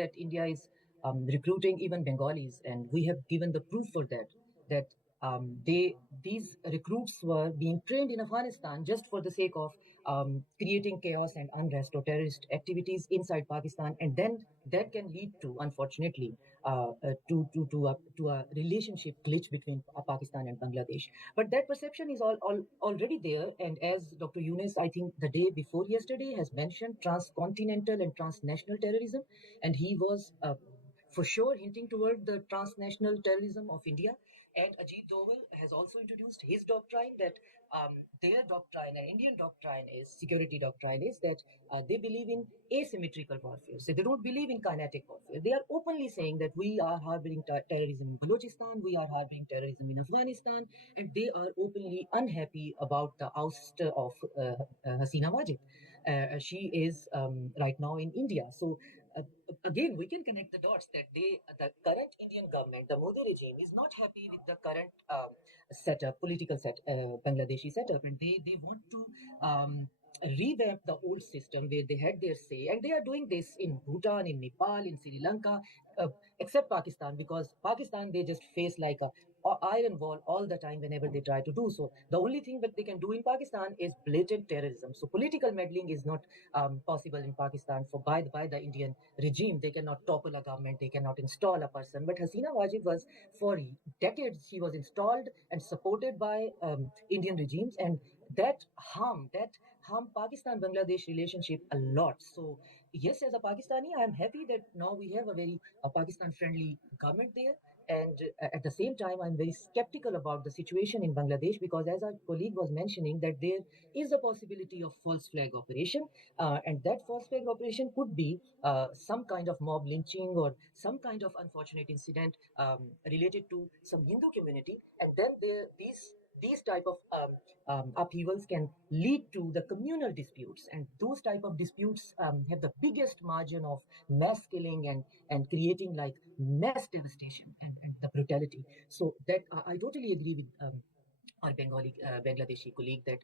that India is recruiting even Bengalis, and we have given the proof for that. That these recruits were being trained in Afghanistan just for the sake of creating chaos and unrest or terrorist activities inside Pakistan, and then that can lead to, unfortunately, to a relationship glitch between Pakistan and Bangladesh. But that perception is already there, and as Dr. Yunus, I think the day before yesterday, has mentioned transcontinental and transnational terrorism, and he was for sure hinting toward the transnational terrorism of India. And Ajit Doval has also introduced his doctrine that their doctrine, an Indian doctrine, is security doctrine, is that they believe in asymmetrical warfare. So they don't believe in kinetic warfare. They are openly saying that we are harboring terrorism in Balochistan, we are harboring terrorism in Afghanistan, and they are openly unhappy about the oust of Hasina Wajid. She is right now in India. So uh, again, we can connect the dots that the current Indian government, the Modi regime, is not happy with the current setup, political Bangladeshi setup, and they want to revamp the old system where they had their say, and they are doing this in Bhutan, in Nepal, in Sri Lanka, uh, except Pakistan, because Pakistan, they just face like a iron wall all the time whenever they try to do so. The only thing that they can do in Pakistan is blatant terrorism. So political meddling is not possible in Pakistan by the Indian regime. They cannot topple a government, they cannot install a person. But Hasina Wajid was, for decades, she was installed and supported by Indian regimes, and that harmed Pakistan-Bangladesh relationship a lot. So yes, as a Pakistani, I am happy that now we have a very Pakistan-friendly government there. And at the same time, I'm very skeptical about the situation in Bangladesh, because, as our colleague was mentioning, that there is a possibility of false flag operation, and that false flag operation could be some kind of mob lynching or some kind of unfortunate incident related to some Hindu community, and then these type of upheavals can lead to the communal disputes, and those type of disputes have the biggest margin of mass killing and creating like mass devastation and the brutality. So that I totally agree with our Bangladeshi colleague that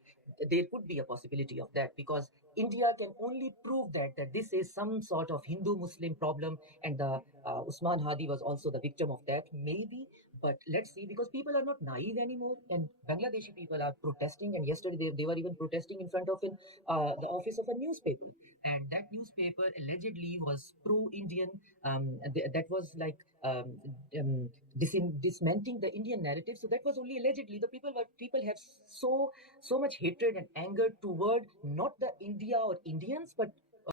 there could be a possibility of that, because India can only prove that this is some sort of Hindu-Muslim problem, and the Usman Hadi was also the victim of that, maybe. But let's see, because people are not naive anymore, and Bangladeshi people are protesting, and yesterday they were even protesting in front of the office of a newspaper, and that newspaper allegedly was pro-Indian. That was like dismantling the Indian narrative. So that was only allegedly. The people have so much hatred and anger toward not the India or Indians, but